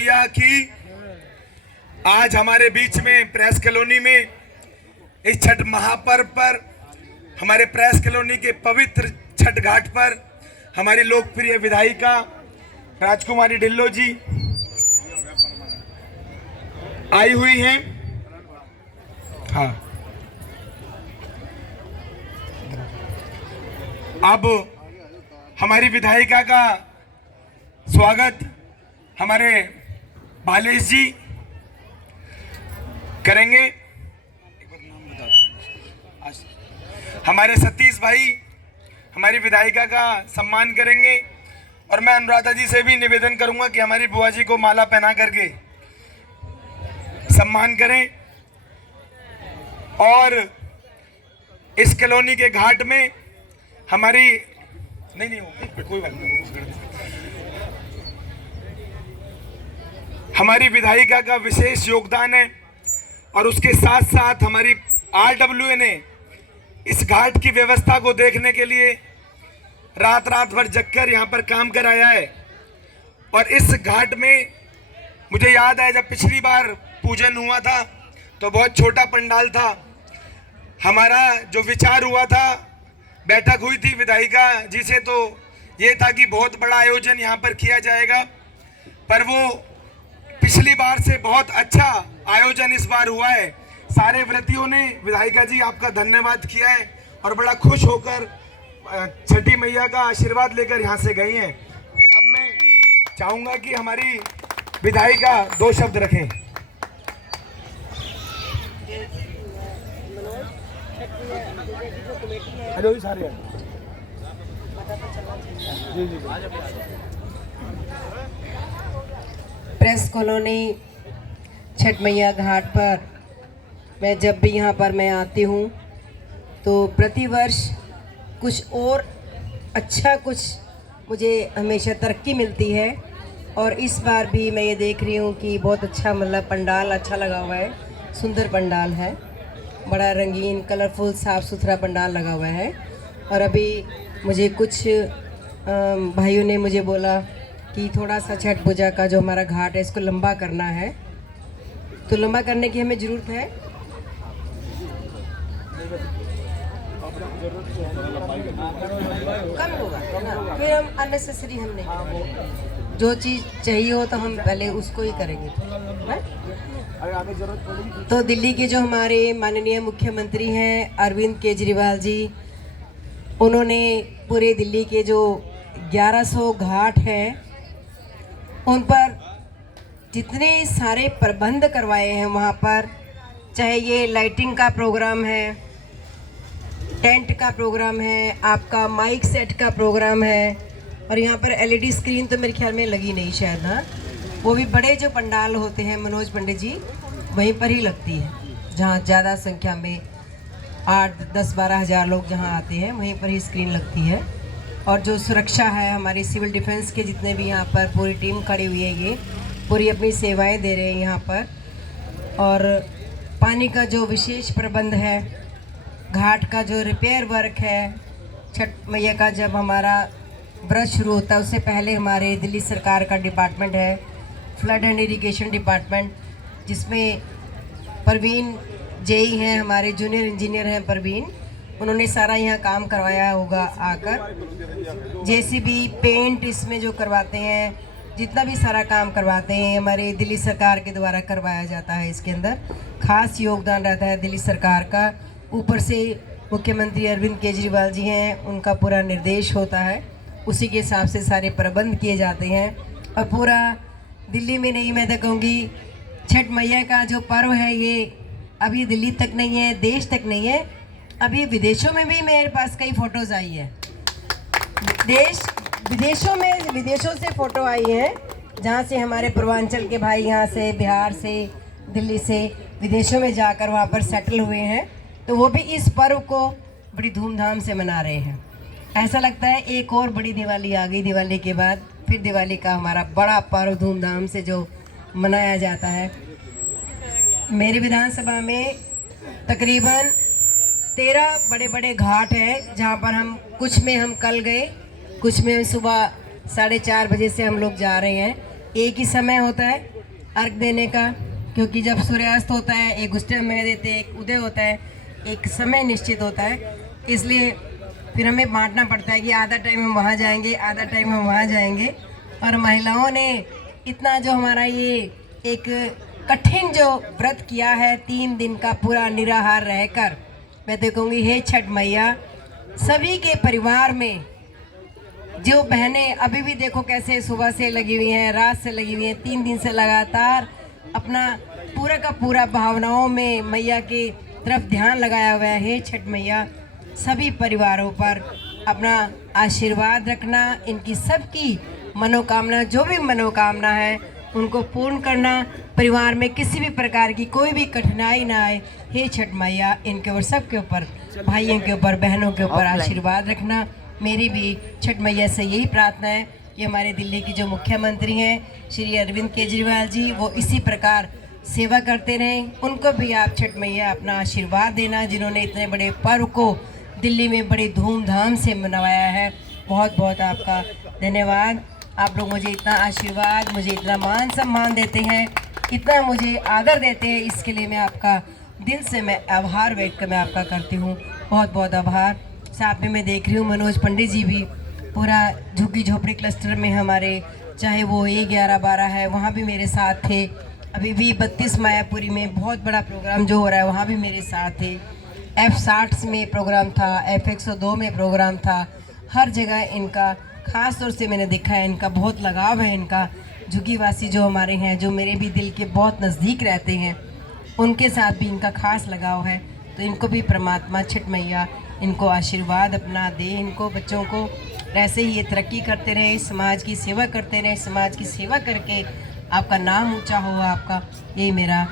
मैया की। आज हमारे बीच में प्रेस कॉलोनी में इस छठ महापर्व पर हमारे प्रेस कॉलोनी के पवित्र छठ घाट पर हमारी लोकप्रिय विधायिका राजकुमारी ढिल्लो जी आई हुई हैं। हाँ, अब हमारी विधायिका का स्वागत हमारे बालेश जी करेंगे। हमारे सतीश भाई हमारी विधायिका का सम्मान करेंगे और मैं अनुराधा जी से भी निवेदन करूंगा कि हमारी बुआ जी को माला पहना करके सम्मान करें। और इस कॉलोनी के घाट में हमारी नहीं कोई बात नहीं, हमारी विधायिका का विशेष योगदान है और उसके साथ साथ हमारी RWA ने इस घाट की व्यवस्था को देखने के लिए रात भर जगकर यहाँ पर काम कराया है। और इस घाट में मुझे याद है जब पिछली बार पूजन हुआ था तो बहुत छोटा पंडाल था। हमारा जो विचार हुआ था, बैठक हुई थी विधायिका जी से, तो ये था कि बहुत बड़ा आयोजन यहाँ पर किया जाएगा, पर वो पिछली बार से बहुत अच्छा आयोजन इस बार हुआ है। सारे व्रतियों ने विधायिका जी आपका धन्यवाद किया है और बड़ा खुश होकर छठी मैया का आशीर्वाद लेकर यहाँ से गई हैं। तो अब मैं चाहूंगा कि हमारी विधायिका 2 शब्द रखें। हेलो सारे प्रेस कॉलोनी छठ मैया घाट पर मैं जब भी यहाँ पर मैं आती हूँ तो प्रतिवर्ष कुछ और अच्छा कुछ मुझे हमेशा तरक्की मिलती है। और इस बार भी मैं ये देख रही हूँ कि बहुत अच्छा मतलब पंडाल अच्छा लगा हुआ है, सुंदर पंडाल है, बड़ा रंगीन कलरफुल साफ़ सुथरा पंडाल लगा हुआ है। और अभी मुझे कुछ भाइयों ने मुझे बोला कि थोड़ा सा छठ पूजा का जो हमारा घाट है इसको लंबा करना है, तो लंबा करने की हमें ज़रूरत है। कम होगा ना, फिर हम अननेसेसरी हम नहीं, जो चीज़ चाहिए हो तो हम पहले उसको ही करेंगे है? तो दिल्ली के जो हमारे माननीय मुख्यमंत्री हैं अरविंद केजरीवाल जी, उन्होंने पूरे दिल्ली के जो 1100 घाट हैं उन पर जितने सारे प्रबंध करवाए हैं वहाँ पर, चाहे ये लाइटिंग का प्रोग्राम है, टेंट का प्रोग्राम है, आपका माइक सेट का प्रोग्राम है, और यहाँ पर LED स्क्रीन तो मेरे ख्याल में लगी नहीं शायद, हाँ, वो भी बड़े जो पंडाल होते हैं मनोज पंडित जी वहीं पर ही लगती है, जहाँ ज़्यादा संख्या में 8-10-12 हज़ार लोग जहाँ आते हैं वहीं पर ही स्क्रीन लगती है। और जो सुरक्षा है, हमारी सिविल डिफेंस के जितने भी यहाँ पर पूरी टीम खड़ी हुई है, ये पूरी अपनी सेवाएं दे रहे हैं यहाँ पर। और पानी का जो विशेष प्रबंध है, घाट का जो रिपेयर वर्क है, छठ मैया का जब हमारा व्रत शुरू होता है उससे पहले हमारे दिल्ली सरकार का डिपार्टमेंट है फ्लड एंड इरिगेशन डिपार्टमेंट, जिसमें परवीन जेई हैं, हमारे जूनियर इंजीनियर हैं परवीन, उन्होंने सारा यहाँ काम करवाया होगा आकर। JCB पेंट इसमें जो करवाते हैं, जितना भी सारा काम करवाते हैं हमारे दिल्ली सरकार के द्वारा करवाया जाता है। इसके अंदर खास योगदान रहता है दिल्ली सरकार का। ऊपर से मुख्यमंत्री अरविंद केजरीवाल जी हैं, उनका पूरा निर्देश होता है, उसी के हिसाब से सारे प्रबंध किए जाते हैं। और पूरा दिल्ली में नहीं, मैं तो कहूँगी छठ मैया का जो पर्व है ये अभी दिल्ली तक नहीं है, देश तक नहीं है, अभी विदेशों में भी मेरे पास कई फ़ोटोज़ आई है। विदेशों से फ़ोटो आई है, जहाँ से हमारे पूर्वांचल के भाई यहाँ से, बिहार से, दिल्ली से विदेशों में जाकर वहाँ पर सेटल हुए हैं, तो वो भी इस पर्व को बड़ी धूमधाम से मना रहे हैं। ऐसा लगता है एक और बड़ी दिवाली आ गई, दिवाली के बाद फिर दिवाली का हमारा बड़ा पर्व धूमधाम से जो मनाया जाता है। मेरे विधानसभा में तकरीबन 13 बड़े बड़े घाट हैं, जहाँ पर कुछ में हम कल गए, कुछ में सुबह 4:30 बजे से हम लोग जा रहे हैं। एक ही समय होता है अर्घ देने का, क्योंकि जब सूर्यास्त होता है एक उस टाइम में देते हैं, एक उदय होता है, एक समय निश्चित होता है। इसलिए फिर हमें बांटना पड़ता है कि आधा टाइम हम वहाँ जाएंगे, आधा टाइम हम वहाँ जाएंगे। और महिलाओं ने इतना जो हमारा ये एक कठिन जो व्रत किया है 3 दिन का पूरा निराहार रहकर, मैं तो कहूँगी हे छठ मैया, सभी के परिवार में जो बहनें अभी भी देखो कैसे सुबह से लगी हुई हैं, रात से लगी हुई हैं, 3 दिन से लगातार अपना पूरा का पूरा भावनाओं में मैया की तरफ ध्यान लगाया हुआ है। हे छठ मैया, सभी परिवारों पर अपना आशीर्वाद रखना, इनकी सबकी मनोकामना, जो भी मनोकामना है उनको पूर्ण करना, परिवार में किसी भी प्रकार की कोई भी कठिनाई ना आए। हे छठ मैया, इनके ऊपर, सबके ऊपर, भाइयों के ऊपर, बहनों के ऊपर आशीर्वाद रखना। मेरी भी छठ मैया से यही प्रार्थना है कि हमारे दिल्ली की जो मुख्यमंत्री हैं श्री अरविंद केजरीवाल जी, वो इसी प्रकार सेवा करते रहें। उनको भी आप छठ मैया अपना आशीर्वाद देना, जिन्होंने इतने बड़े पर्व को दिल्ली में बड़ी धूमधाम से मनाया है। बहुत बहुत आपका धन्यवाद। आप लोग मुझे इतना आशीर्वाद, मुझे इतना मान सम्मान देते हैं, इतना मुझे आदर देते हैं, इसके लिए मैं आपका दिल से मैं आभार व्यक्त कर मैं आपका करती हूँ। बहुत बहुत आभार। साथ में मैं देख रही हूँ मनोज पंडित जी भी पूरा झुग्गी झोपड़ी क्लस्टर में हमारे, चाहे वो A11-12 है, वहाँ भी मेरे साथ थे। अभी भी 32 मायापुरी में बहुत बड़ा प्रोग्राम जो हो रहा है वहाँ भी मेरे साथ थे। F60 में प्रोग्राम था, F102 में प्रोग्राम था। हर जगह इनका ख़ास तौर से मैंने देखा है, इनका बहुत लगाव है। इनका झुग्गीवासी जो हमारे हैं, जो मेरे भी दिल के बहुत नज़दीक रहते हैं, उनके साथ भी इनका खास लगाव है। तो इनको भी परमात्मा छठ मैया इनको आशीर्वाद अपना दे, इनको बच्चों को ऐसे ही ये तरक्की करते रहे, समाज की सेवा करते रहे, समाज की सेवा करके आपका नाम ऊंचा हो आपका। ये मेरा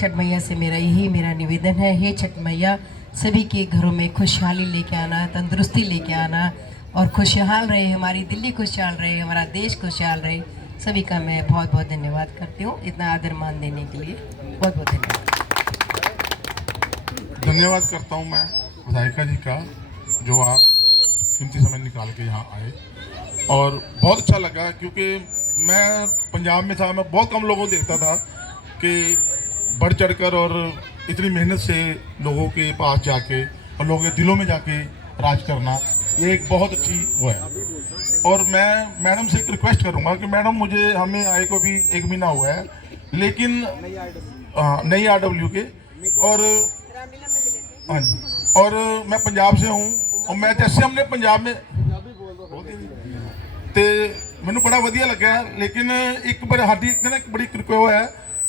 छठ मैया से यही मेरा निवेदन है। हे छठ मैया, सभी के घरों में खुशहाली लेके आना, तंदुरुस्ती लेके आना, और खुशहाल रहे हमारी दिल्ली, खुशहाल रहे हमारा देश, खुशहाल रहे। सभी का मैं बहुत बहुत धन्यवाद करती हूँ इतना आदर मान देने के लिए। बहुत बहुत धन्यवाद करता हूँ मैं विधायिका जी का, जो आप कीमती समय निकाल के यहाँ आए, और बहुत अच्छा लगा। क्योंकि मैं पंजाब में था, मैं बहुत कम लोगों को देखता था कि बढ़ चढ़कर और इतनी मेहनत से लोगों के पास जाके और लोगों के दिलों में जाके राज करना, ये एक बहुत अच्छी वो है। और मैं मैडम से एक रिक्वेस्ट करूँगा कि मैडम, मुझे हमें आए को भी 1 महीना हुआ है, लेकिन नई RW के, और हाँ जी, और मैं पंजाब से हूँ, और मैं जैसे हमने पंजाब में तो मैंने बड़ा वधिया लगा। लेकिन एक बार साड़ी ना एक बड़ी क्रिको है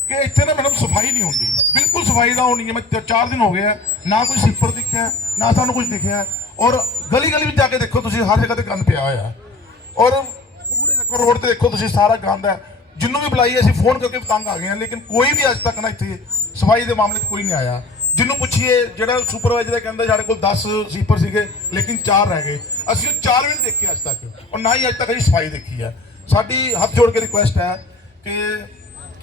कि इतने ना मैडम सफाई नहीं होती, बिल्कुल सफाई ना होनी है। मैं 4 दिन हो गए हैं, ना कोई स्वीपर दिखा है, ना सानू कुछ दिखा है। और गली गली में जाके देखो तुम, हर जगह ते गंद पिया है, और पूरे देखो रोड ते देखो तुम, सारा गंद है। जिन्हों भी बुलाई असीं फोन करके तंग आ गए हैं, लेकिन कोई भी अज तक ना इतने सफाई के मामले कोई नहीं आया। जिन्हों पूछिए, जो सुपरवाइजर कहता साढ़े को 10 स्वीपर थे, लेकिन 4 रह गए। असं 4 भी नहीं देखे अज तक, और ना ही अज तक अभी सफाई देखी है। साड़ी हाथ जोड़ के रिक्वेस्ट है कि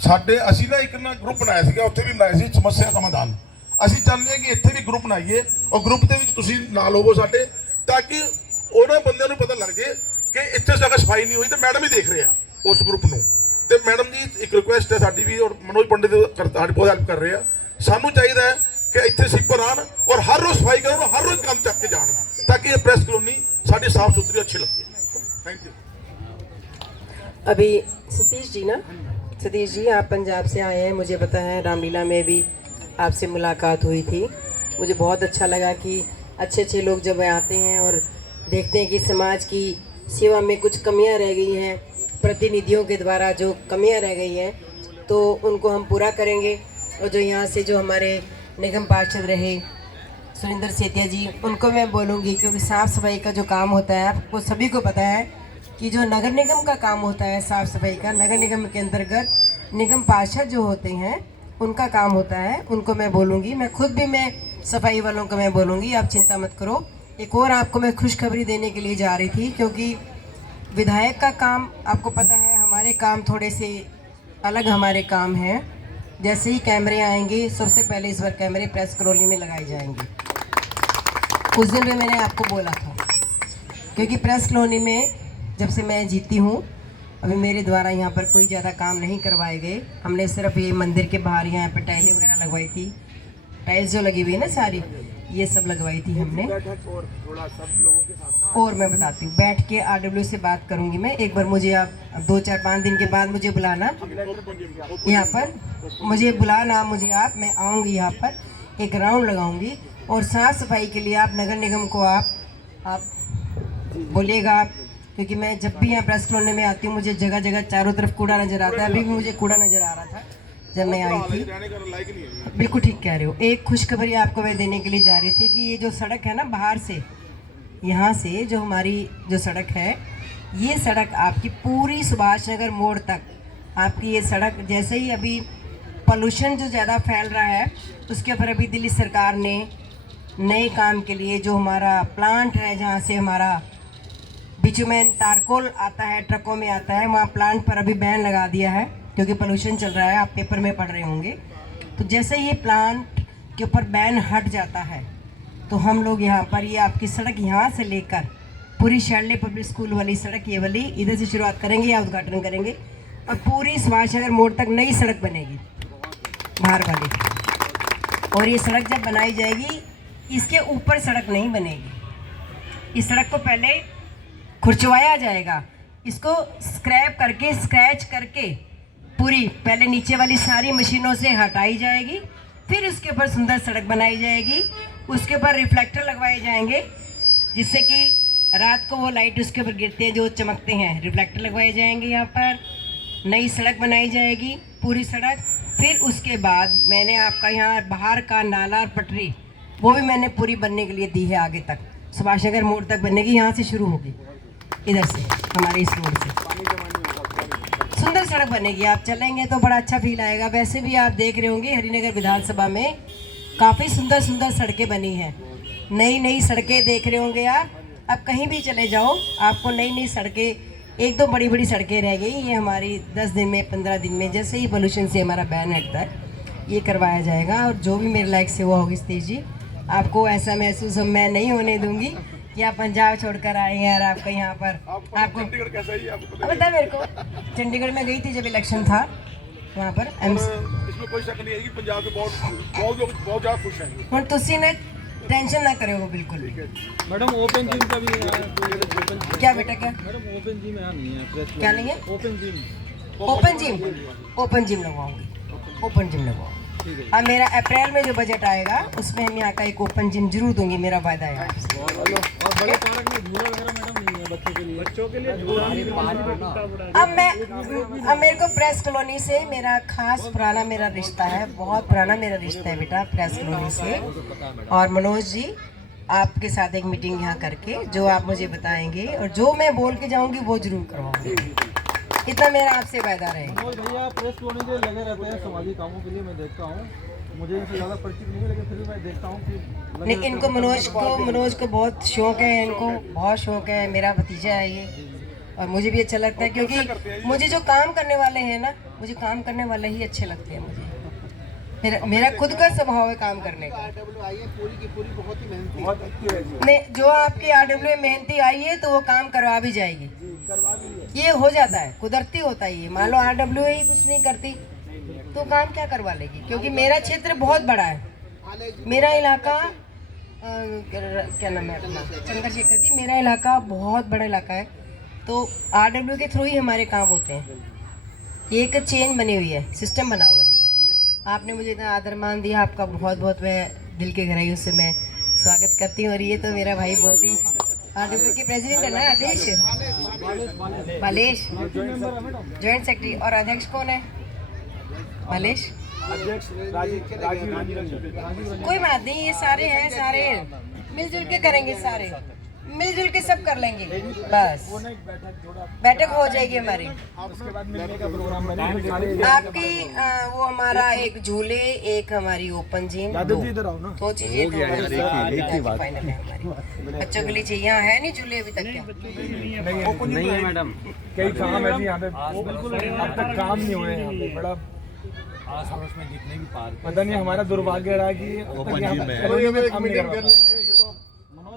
साढ़े असी ना एक ना ग्रुप बनाया सीगा, उत्थे भी बनाया सी समस्या समाधान। असीं चाहते हैं कि इत्थे भी ग्रुप बनाइए, और ग्रुप के विच तुसीं नाल होवो साडे, ताकि उन्होंने बंदियां नूं पता लग जाए कि इत्थे अगर सफाई नहीं हुई तो मैडम ही देख रहे हैं उस ग्रुप नूं। ते मैडम जी एक रिक्वेस्ट है साडी भी, और मनोज पंडित साडी बहुत हेल्प कर रहे हैं। सानूं चाहिए है कि इत्थे स्वीपर आन और हर रोज़ सफाई करन, हर रोज़ गंद चक के जान, ताकि ये प्रेस कॉलोनी साडी साफ सुथरी अच्छी लगे। Thank you. अभी सतीश जी ना, सतीश जी आप पंजाब से आए हैं, मुझे पता है रामलीला में भी आपसे मुलाकात हुई थी। मुझे बहुत अच्छा लगा कि अच्छे अच्छे लोग जब आते हैं और देखते हैं कि समाज की सेवा में कुछ कमियां रह गई हैं, प्रतिनिधियों के द्वारा जो कमियां रह गई हैं, तो उनको हम पूरा करेंगे। और जो यहाँ से जो हमारे निगम पार्षद रहे सुरेंद्र सेतिया जी, उनको मैं बोलूँगी, क्योंकि साफ़ सफाई का जो काम होता है, आपको सभी को पता है कि जो नगर निगम का काम होता है साफ़ सफाई का, नगर निगम के अंतर्गत निगम पार्षद जो होते हैं उनका काम होता है। उनको मैं बोलूँगी, मैं खुद भी मैं सफाई वालों को मैं बोलूँगी, आप चिंता मत करो। एक और आपको मैं खुशखबरी देने के लिए जा रही थी, क्योंकि विधायक का काम आपको पता है, हमारे काम थोड़े से अलग हमारे काम हैं। जैसे ही कैमरे आएंगे, सबसे पहले इस बार कैमरे प्रेस कॉलोनी में लगाए जाएंगे। उस दिन भी मैंने आपको बोला था, क्योंकि प्रेस कॉलोनी में जब से मैं जीती हूँ अभी मेरे द्वारा यहाँ पर कोई ज़्यादा काम नहीं करवाए गए। हमने सिर्फ ये मंदिर के बाहर यहाँ पर टाइलें वगैरह लगवाई थी, टाइल्स जो लगी हुई है ना सारी, ये सब लगवाई थी हमने। और मैं बताती हूँ, बैठ के RW से बात करूँगी मैं। एक बार मुझे आप 2-4-5 दिन के बाद मुझे बुलाना यहाँ पर, मुझे बुलाना मुझे आप, मैं आऊँगी यहाँ पर, एक राउंड लगाऊँगी। और साफ़ सफाई के लिए आप नगर निगम को आप बोलिएगा आप, क्योंकि मैं जब भी यहाँ प्रेस कॉलोनी में आती हूँ मुझे जगह जगह चारों तरफ कूड़ा नज़र आता है। अभी भी मुझे कूड़ा नज़र आ रहा था जब मैं आई थी। बिल्कुल ठीक कह रहे हो। एक खुशखबरी आपको मैं देने के लिए जा रही थी कि ये जो सड़क है ना, बाहर से यहाँ से जो हमारी जो सड़क है, ये सड़क आपकी पूरी सुभाष नगर मोड़ तक आपकी ये सड़क, जैसे ही अभी पोल्यूशन जो ज़्यादा फैल रहा है उसके ऊपर अभी दिल्ली सरकार ने नए काम के लिए जो हमारा प्लांट है, जहाँ से हमारा बिचुमेन तारकोल आता है, ट्रकों में आता है, वहाँ प्लांट पर अभी बैन लगा दिया है क्योंकि पोल्यूशन चल रहा है। आप पेपर में पढ़ रहे होंगे। तो जैसे ये प्लांट के ऊपर बैन हट जाता है तो हम लोग यहाँ पर ये आपकी सड़क यहाँ से लेकर पूरी शैरले पब्लिक स्कूल वाली सड़क, ये वाली इधर से शुरुआत करेंगे या उद्घाटन करेंगे और पूरी सुभाष नगर मोड़ तक नई सड़क बनेगी बाहर वाली। और ये सड़क जब बनाई जाएगी, इसके ऊपर सड़क नहीं बनेगी। इस सड़क को पहले खुरचवाया जाएगा, इसको स्क्रैप करके स्क्रैच करके पूरी पहले नीचे वाली सारी मशीनों से हटाई जाएगी, फिर उसके ऊपर सुंदर सड़क बनाई जाएगी। उसके ऊपर रिफ्लेक्टर लगवाए जाएंगे जिससे कि रात को वो लाइट उसके ऊपर गिरते हैं जो चमकते हैं, रिफ्लेक्टर लगवाए जाएंगे। यहाँ पर नई सड़क बनाई जाएगी पूरी सड़क। फिर उसके बाद मैंने आपका यहाँ बाहर का नाला और पटरी वो भी मैंने पूरी बनने के लिए दी है, आगे तक सुभाष नगर मोड़ तक बनेगी। यहाँ से शुरू होगी, इधर से हमारे इस रोड से सुंदर सड़क बनेगी। आप चलेंगे तो बड़ा अच्छा फील आएगा। वैसे भी आप देख रहे होंगे हरिनगर विधानसभा में काफ़ी सुंदर सुंदर सड़कें बनी हैं, नई नई सड़कें देख रहे होंगे आप। अब कहीं भी चले जाओ आपको नई नई सड़कें, एक दो बड़ी बड़ी सड़कें रह गई, ये हमारी 10 दिन में 15 दिन में जैसे ही पोल्यूशन से हमारा बैन हटता है ये करवाया जाएगा। और जो भी मेरे लायक सेवा होगी सतीश जी, आपको ऐसा महसूस मैं नहीं होने दूंगी कि आप पंजाब छोड़कर आए हैं और आपका यहाँ पर आपको चंडीगढ़ कैसा है आपको पता है। मेरे को चंडीगढ़ में गई थी जब इलेक्शन था वहाँ पर इसमें कोई शक नहीं है कि पंजाब के बहुत ज़्यादा खुश हैं। ਹੁਣ ਤੁਸੀਂ ना टेंशन ना करो बिल्कुल। मैडम ओपन जिम का भी है। क्या बेटा क्या मैडम ओपन जिम यहाँ नहीं है। क्या नहीं है? ओपन जिम ओपन जिम लगवाऊंगी, ओपन जिम लगवाऊंगी। अब मेरा अप्रैल में जो बजट आएगा उसमें हम यहाँ का एक ओपन जिम जरूर दूंगी, मेरा वायदा है। और बड़े पार्क में झूला वगैरह मैडम नहीं है बच्चों के लिए झूला अब मेरे को प्रेस कॉलोनी से मेरा खास पुराना मेरा रिश्ता है, बहुत पुराना मेरा रिश्ता है बेटा प्रेस कॉलोनी से। और मनोज जी आपके साथ एक मीटिंग यहाँ करके जो आप मुझे बताएंगे और जो मैं बोल के जाऊँगी वो जरूर करवाऊंगी, इतना मेरा आपसे वायदा रहेगा। मनोज भैया प्रेस कॉलोनी से लगे रहते हैं समाजी कामों के लिए, मैं देखता हूँ। मुझे इनसे ज़्यादा परिचित नहीं है लेकिन फिर भी मैं देखता हूँ कि नहीं, इनको मनोज को बहुत शौक है, इनको बहुत शौक है। मेरा भतीजा है ये और मुझे भी अच्छा लगता है क्योंकि मुझे जो काम करने वाले हैं ना, मुझे काम करने वाले ही अच्छे लगते हैं। मुझे मेरा खुद का स्वभाव है काम करने का। नहीं, जो आपकी RW मेहनती आई है तो वो काम करवा भी जाएगी, ये हो जाता है, कुदरती होता है ये। मान लो RW ही कुछ नहीं करती तो काम क्या करवा लेगी, क्योंकि मेरा क्षेत्र बहुत बड़ा है। मेरा इलाका क्या नाम है अपना, चंद्रशेखर जी, मेरा इलाका बहुत बड़ा इलाका है तो RW के थ्रू ही हमारे काम होते हैं। ये एक चेन बनी हुई है, सिस्टम बना हुआ है। आपने मुझे इतना आदर मान दिया, आपका बहुत बहुत मैं दिल के गहराइयों से मैं स्वागत करती हूँ। और ये तो मेरा भाई बहुत ही RW के प्रेसिडेंट है ना, आदेश बालेश, जॉइंट सेक्रेटरी। और अध्यक्ष कौन है? बालेश, कोई बात नहीं, ये सारे हैं, सारे मिलजुल के करेंगे, सारे मिलजुल के सब कर लेंगे। बस बैठक हो जाएगी हमारी। आपकी वो हमारा एक झूले, एक हमारी ओपन जिम, दो चीजें फाइनल है हमारी। बच्चों के लिए चाहिए, यहाँ है नहीं झूले अभी तक? क्या नहीं है मैडम, कई काम है यहाँ पे, बिल्कुल अब तक काम नहीं हुए यहाँ पे। बड़ा आस पड़ोस में जितने भी पार्क, पता नहीं हमारा दुर्भाग्य रहा कि